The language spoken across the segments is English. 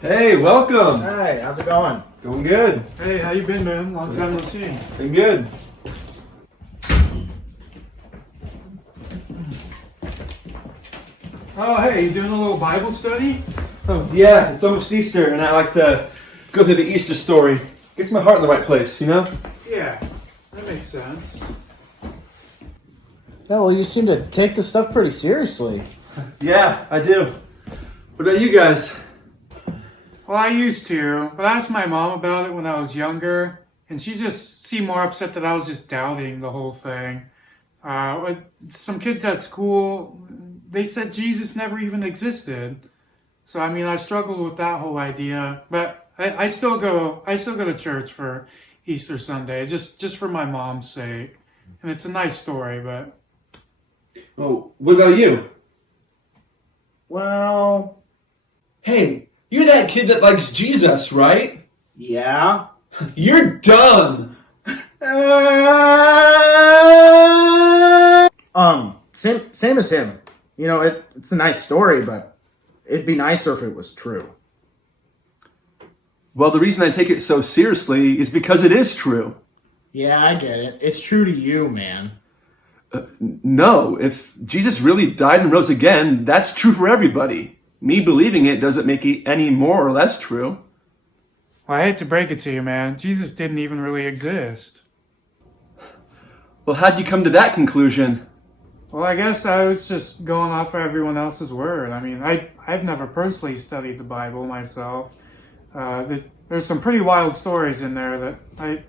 Hey, welcome. Hey, how's it going? Going good. Hey, how you been, man? Long time no see. Been good. Oh, hey, you doing a little Bible study? Oh, yeah, it's almost Easter, and I like to go through the Easter story. Gets my heart in the right place, you know? Yeah, that makes sense. Yeah, well, you seem to take this stuff pretty seriously. Yeah, I do. What about you guys? Well, I used to, but I asked my mom about it when I was younger, and she just seemed more upset that I was just doubting the whole thing. Some kids at school, they said Jesus never even existed. So, I mean, I struggled with that whole idea, but I still go to church for Easter Sunday, just for my mom's sake. And it's a nice story, but... Oh, what about you? Well, Hey, you're that kid that likes Jesus, right? yeah. You're dumb. Same as him. You know, it's a nice story, but it'd be nicer if it was true. Well, the reason I take it so seriously is because it is true. Yeah, I get it. It's true to you, man. No, if Jesus really died and rose again, that's true for everybody. Me believing it doesn't make it any more or less true. Well, I hate to break it to you, man. Jesus didn't even really exist. Well, how'd you come to that conclusion? Well, I guess I was just going off of everyone else's word. I mean, I've never personally studied the Bible myself. There's some pretty wild stories in there that it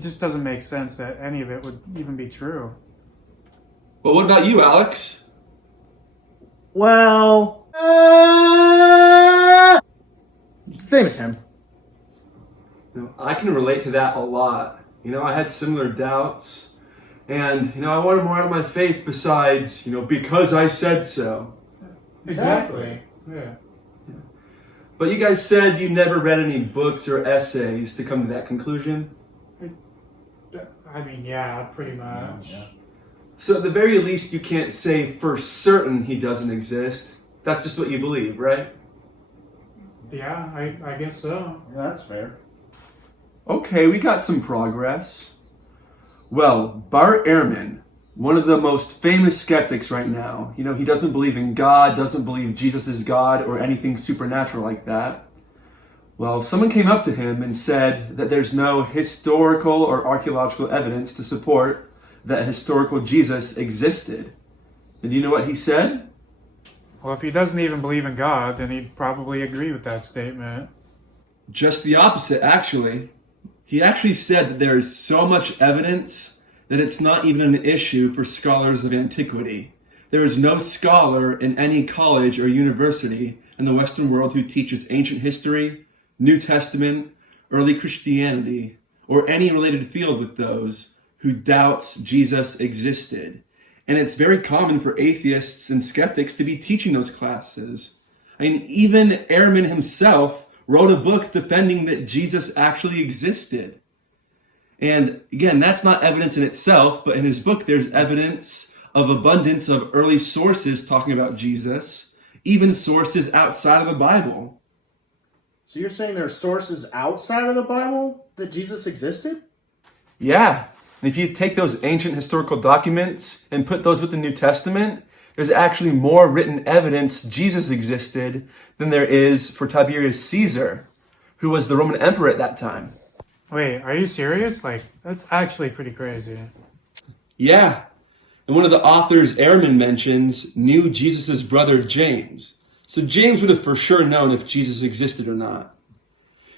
just doesn't make sense that any of it would even be true. Well, what about you, Alex? Well, same as him. I can relate to that a lot. I had similar doubts. And, I wanted more out of my faith besides, because I said so. Exactly. Yeah. But you guys said you never read any books or essays to come to that conclusion? I mean, yeah, pretty much. Yeah. So at the very least, you can't say for certain he doesn't exist. That's just what you believe, right? Yeah, I guess so. Yeah, that's fair. Okay, we got some progress. Well, Bart Ehrman, one of the most famous skeptics right now, he doesn't believe in God, doesn't believe Jesus is God or anything supernatural like that. Well, someone came up to him and said that there's no historical or archaeological evidence to support that historical Jesus existed. And do you know what he said? Well, if he doesn't even believe in God, then he'd probably agree with that statement. Just the opposite, actually. He actually said that there is so much evidence that it's not even an issue for scholars of antiquity. There is no scholar in any college or university in the Western world who teaches ancient history, New Testament, early Christianity, or any related field with those who doubts Jesus existed. And it's very common for atheists and skeptics to be teaching those classes. I mean, even Ehrman himself wrote a book defending that Jesus actually existed. And again, that's not evidence in itself, but in his book, there's evidence of abundance of early sources talking about Jesus, even sources outside of the Bible. So you're saying there's sources outside of the Bible that Jesus existed? Yeah, and if you take those ancient historical documents and put those with the New Testament, there's actually more written evidence Jesus existed than there is for Tiberius Caesar, who was the Roman emperor at that time. Wait, are you serious? That's actually pretty crazy. Yeah, and one of the authors Ehrman mentions knew Jesus' brother James. So James would have for sure known if Jesus existed or not.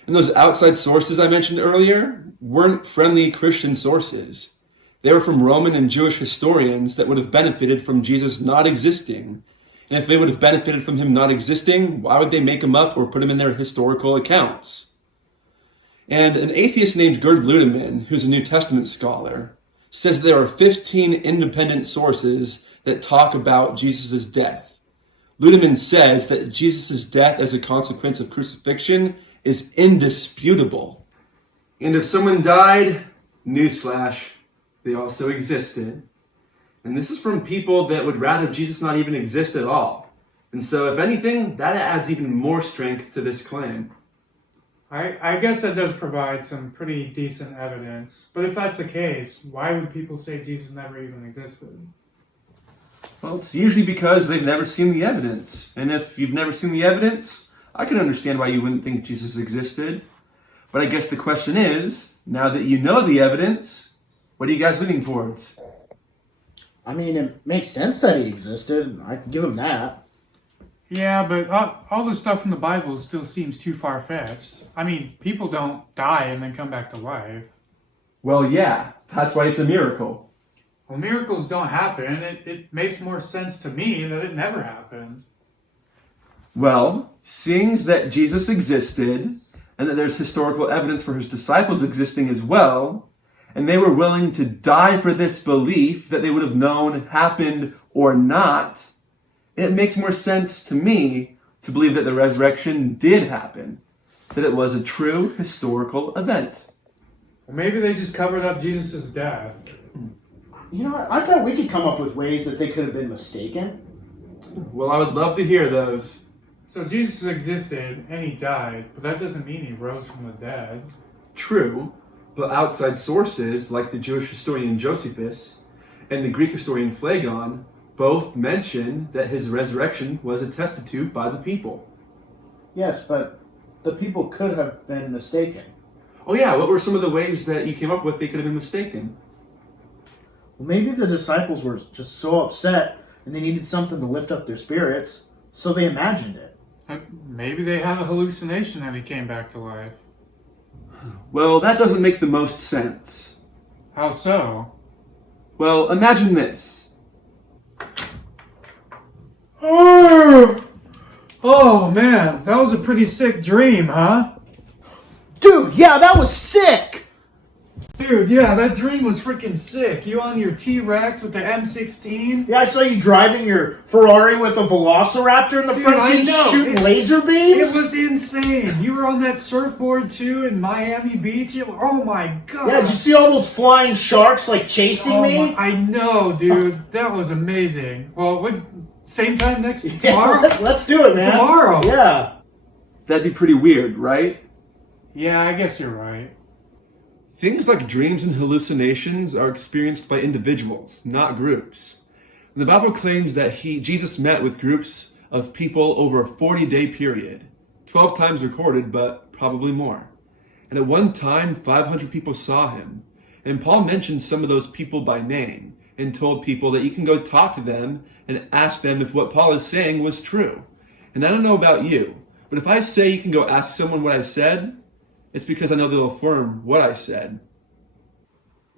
And those outside sources I mentioned earlier weren't friendly Christian sources. They were from Roman and Jewish historians that would have benefited from Jesus not existing. And if they would have benefited from him not existing, why would they make him up or put him in their historical accounts? And an atheist named Gerd Ludemann, who's a New Testament scholar, says there are 15 independent sources that talk about Jesus' death. Ludemann says that Jesus' death as a consequence of crucifixion is indisputable. And if someone died, newsflash, they also existed. And this is from people that would rather Jesus not even exist at all. And so, if anything, that adds even more strength to this claim. I guess that does provide some pretty decent evidence. But if that's the case, why would people say Jesus never even existed? Well, it's usually because they've never seen the evidence. And if you've never seen the evidence, I can understand why you wouldn't think Jesus existed. But I guess the question is, now that you know the evidence, what are you guys leaning towards? I mean, it makes sense that he existed. I can give him that. Yeah, but all the stuff in the Bible still seems too far-fetched. I mean, people don't die and then come back to life. Well, yeah, that's why it's a miracle. Well, miracles don't happen. It makes more sense to me that it never happened. Well, seeing that Jesus existed, and that there's historical evidence for his disciples existing as well, and they were willing to die for this belief that they would have known happened or not, it makes more sense to me to believe that the resurrection did happen, that it was a true historical event. Well, maybe they just covered up Jesus' death. You know what? I thought we could come up with ways that they could have been mistaken. Well, I would love to hear those. So Jesus existed and he died, but that doesn't mean he rose from the dead. True, but outside sources like the Jewish historian Josephus and the Greek historian Phlegon both mention that his resurrection was attested to by the people. Yes, but the people could have been mistaken. Oh yeah, what were some of the ways that you came up with they could have been mistaken? Well, maybe the disciples were just so upset and they needed something to lift up their spirits, so they imagined it. Maybe they had a hallucination that he came back to life. Well, that doesn't make the most sense. How so? Well, imagine this. Oh man, that was a pretty sick dream, huh? Dude, yeah, that was sick! Dude, yeah, that dream was freaking sick. You on your T-Rex with the M16? Yeah, I saw you driving your Ferrari with a Velociraptor in the front I seat know. shooting laser beams? It was insane. You were on that surfboard too in Miami Beach. Oh my god. Yeah, did you see all those flying sharks like chasing me? I know, dude. That was amazing. Well, same time tomorrow? Let's do it, man. Tomorrow. Yeah. That'd be pretty weird, right? Yeah, I guess you're right. Things like dreams and hallucinations are experienced by individuals, not groups. And the Bible claims that Jesus met with groups of people over a 40-day period. 12 times recorded, but probably more. And at one time, 500 people saw him. And Paul mentioned some of those people by name and told people that you can go talk to them and ask them if what Paul is saying was true. And I don't know about you, but if I say you can go ask someone what I said, it's because I know they'll affirm what I said.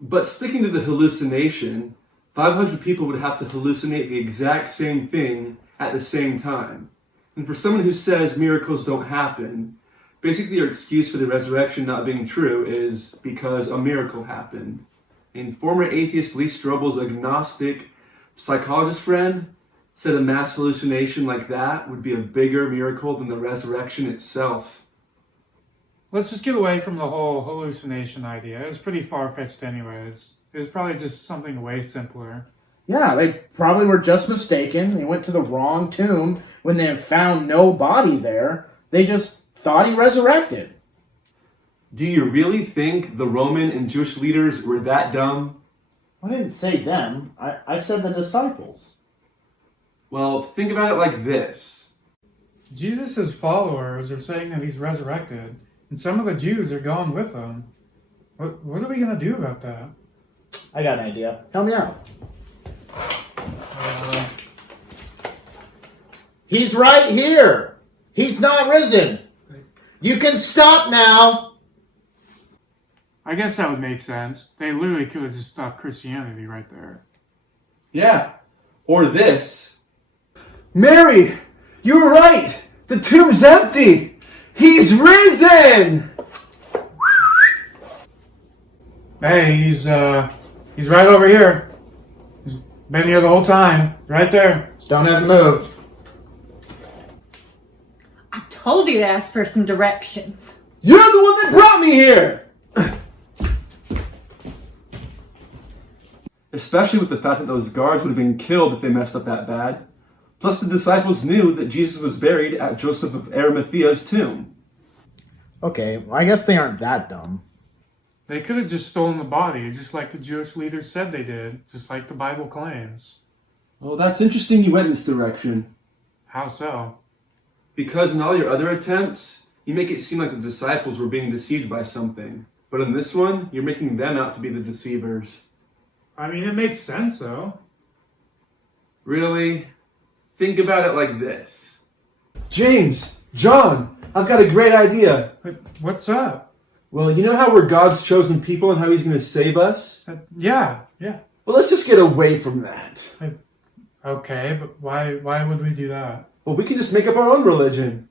But sticking to the hallucination, 500 people would have to hallucinate the exact same thing at the same time. And for someone who says miracles don't happen, basically your excuse for the resurrection not being true is because a miracle happened. And former atheist Lee Strobel's agnostic psychologist friend said a mass hallucination like that would be a bigger miracle than the resurrection itself. Let's just get away from the whole hallucination idea. It's pretty far-fetched anyways. It was probably just something way simpler. Yeah, they probably were just mistaken. They went to the wrong tomb when they found no body there. They just thought he resurrected. Do you really think the Roman and Jewish leaders were that dumb? I didn't say them. I said the disciples. Well, think about it like this. Jesus' followers are saying that he's resurrected, and some of the Jews are going with him. What are we going to do about that? I got an idea. Help me out. He's right here. He's not risen. You can stop now. I guess that would make sense. They literally could have just stopped Christianity right there. Yeah. Or this. Mary, you were right. The tomb's empty. He's risen. Hey, he's right over here. He's been here the whole time. Right there. Stone hasn't moved. I told you to ask for some directions. You're the one that brought me here. Especially with the fact that those guards would have been killed if they messed up that bad. Plus, the disciples knew that Jesus was buried at Joseph of Arimathea's tomb. Okay, well, I guess they aren't that dumb. They could have just stolen the body, just like the Jewish leaders said they did, just like the Bible claims. Well, that's interesting you went in this direction. How so? Because in all your other attempts, you make it seem like the disciples were being deceived by something. But in this one, you're making them out to be the deceivers. I mean, it makes sense, though. Really? Think about it like this. James! John! I've got a great idea! But what's up? Well, you know how we're God's chosen people and how he's going to save us? Yeah. Well, let's just get away from that. Okay, but why would we do that? Well, we can just make up our own religion.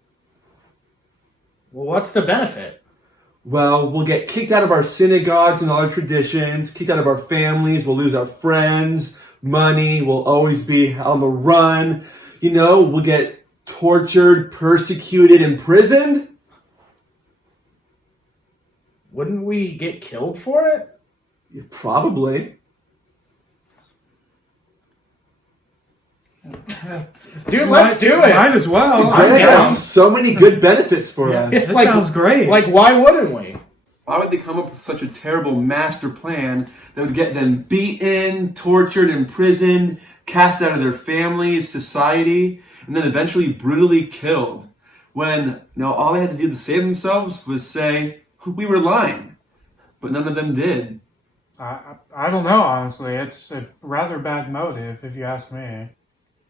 Well, what's the benefit? Well, we'll get kicked out of our synagogues and all our traditions, kicked out of our families, we'll lose our friends, money, we'll always be on the run. You know, we'll get tortured, persecuted, imprisoned. Wouldn't we get killed for it? Yeah, probably. Dude, let's do it! Might as well. I'm It down. has so many good benefits for us. It's That sounds great. Like, why wouldn't we? Why would they come up with such a terrible master plan that would get them beaten, tortured, imprisoned, cast out of their families, society, and then eventually brutally killed? When, all they had to do to save themselves was say, we were lying. But none of them did. I don't know, honestly. It's a rather bad motive, if you ask me.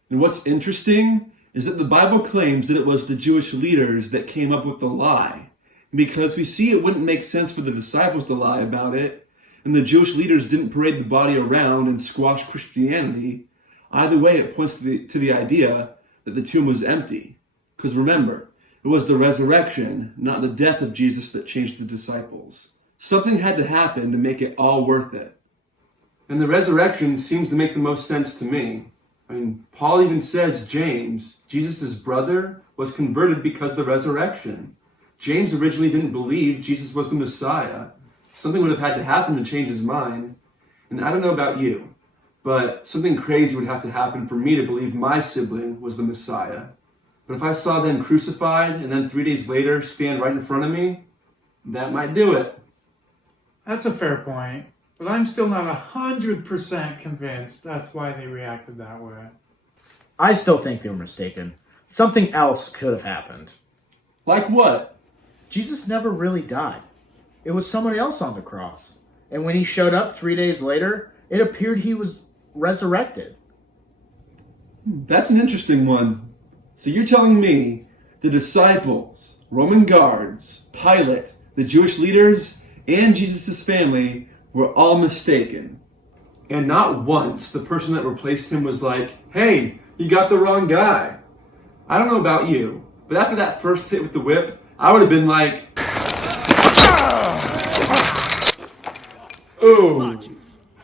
And what's interesting is that the Bible claims that it was the Jewish leaders that came up with the lie. Because we see it wouldn't make sense for the disciples to lie about it, and the Jewish leaders didn't parade the body around and squash Christianity. Either way, it points to the idea that the tomb was empty. Because remember, it was the resurrection, not the death of Jesus, that changed the disciples. Something had to happen to make it all worth it. And the resurrection seems to make the most sense to me. I mean, Paul even says James, Jesus' brother, was converted because of the resurrection. James originally didn't believe Jesus was the Messiah. Something would have had to happen to change his mind. And I don't know about you, but something crazy would have to happen for me to believe my sibling was the Messiah. But if I saw them crucified and then 3 days later stand right in front of me, that might do it. That's a fair point. But I'm still not 100% convinced that's why they reacted that way. I still think they were mistaken. Something else could have happened. Like what? Jesus never really died. It was somebody else on the cross. And when he showed up 3 days later, it appeared he was resurrected. That's an interesting one. So you're telling me the disciples, Roman guards, Pilate, the Jewish leaders, and Jesus' family were all mistaken. And not once the person that replaced him was like, hey, you got the wrong guy. I don't know about you, but after that first hit with the whip, I would have been like, oh,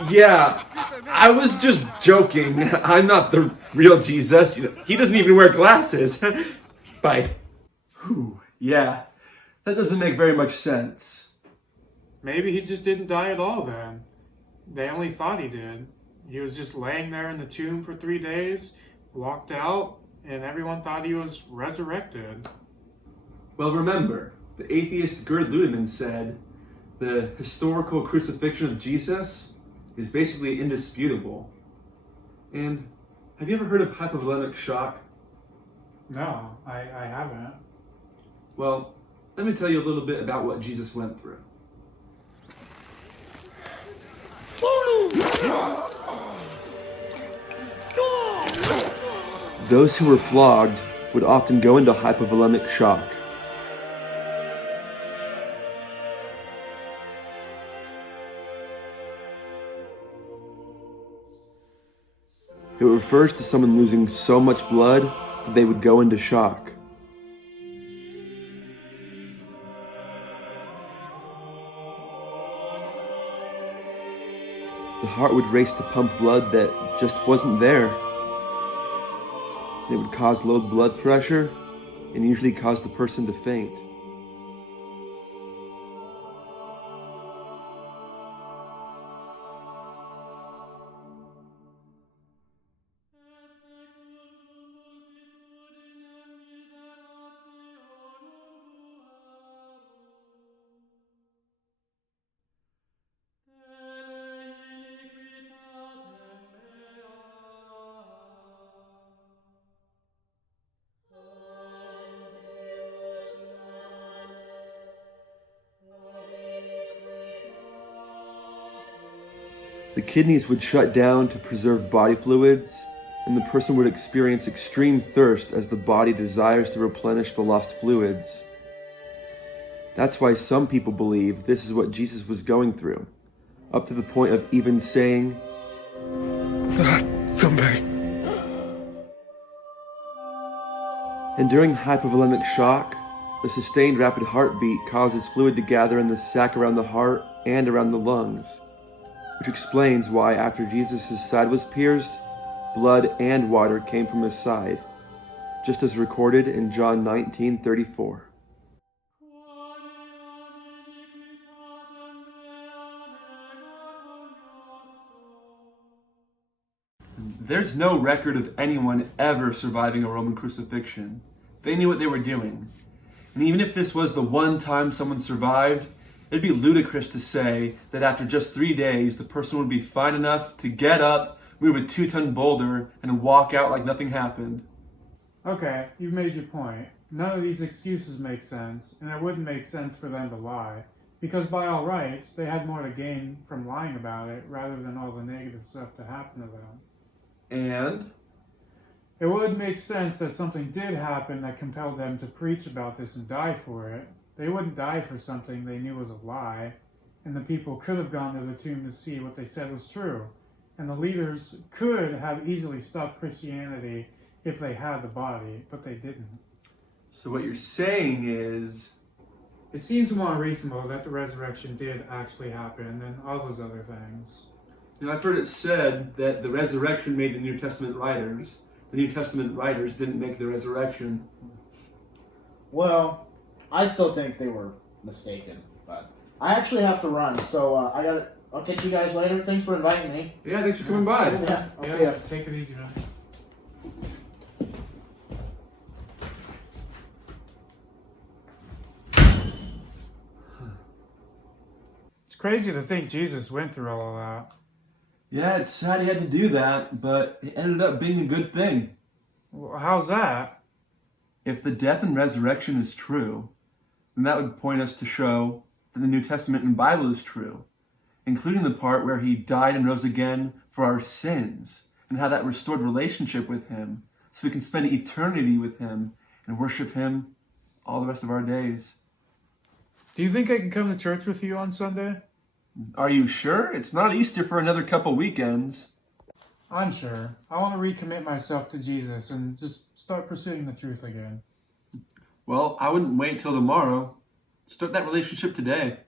yeah, I was just joking. I'm not the real Jesus. He doesn't even wear glasses. Bye. Whew, yeah, that doesn't make very much sense. Maybe he just didn't die at all then. They only thought he did. He was just laying there in the tomb for 3 days, walked out, and everyone thought he was resurrected. Well, remember, the atheist Gerd Ludemann said the historical crucifixion of Jesus is basically indisputable. And have you ever heard of hypovolemic shock? No, I haven't. Well, let me tell you a little bit about what Jesus went through. Those who were flogged would often go into hypovolemic shock. It refers to someone losing so much blood that they would go into shock. The heart would race to pump blood that just wasn't there. It would cause low blood pressure and usually cause the person to faint. The kidneys would shut down to preserve body fluids, and the person would experience extreme thirst as the body desires to replenish the lost fluids. That's why some people believe this is what Jesus was going through, up to the point of even saying, Somebody. And during hypovolemic shock, the sustained rapid heartbeat causes fluid to gather in the sac around the heart and around the lungs, which explains why after Jesus' side was pierced, blood and water came from his side, just as recorded in John 19:34. There's no record of anyone ever surviving a Roman crucifixion. They knew what they were doing. And even if this was the one time someone survived, it'd be ludicrous to say that after just 3 days, the person would be fine enough to get up, move a 2-ton boulder, and walk out like nothing happened. Okay, you've made your point. None of these excuses make sense, and it wouldn't make sense for them to lie. Because by all rights, they had more to gain from lying about it rather than all the negative stuff to happen to them. And It would make sense that something did happen that compelled them to preach about this and die for it. They wouldn't die for something they knew was a lie, and the people could have gone to the tomb to see what they said was true. And the leaders could have easily stopped Christianity if they had the body, but they didn't. so what you're saying is, It seems more reasonable that the resurrection did actually happen than all those other things. I've heard it said that the resurrection made the New Testament writers. The New Testament writers didn't make the resurrection. Well, I still think they were mistaken, but I actually have to run, so I'll catch you guys later. Thanks for inviting me. Yeah, thanks for coming by. Yeah, I'll see ya. Take it easy, man. It's crazy to think Jesus went through all of that. Yeah, it's sad he had to do that, but it ended up being a good thing. Well, how's that? If the death and resurrection is true, then that would point us to show that the New Testament and Bible is true, including the part where he died and rose again for our sins, and how that restored relationship with him, so we can spend eternity with him and worship him all the rest of our days. Do you think I can come to church with you on Sunday? Are you sure? It's not Easter for another couple weekends. I'm sure. I want to recommit myself to Jesus and just start pursuing the truth again. Well, I wouldn't wait till tomorrow. Start that relationship today.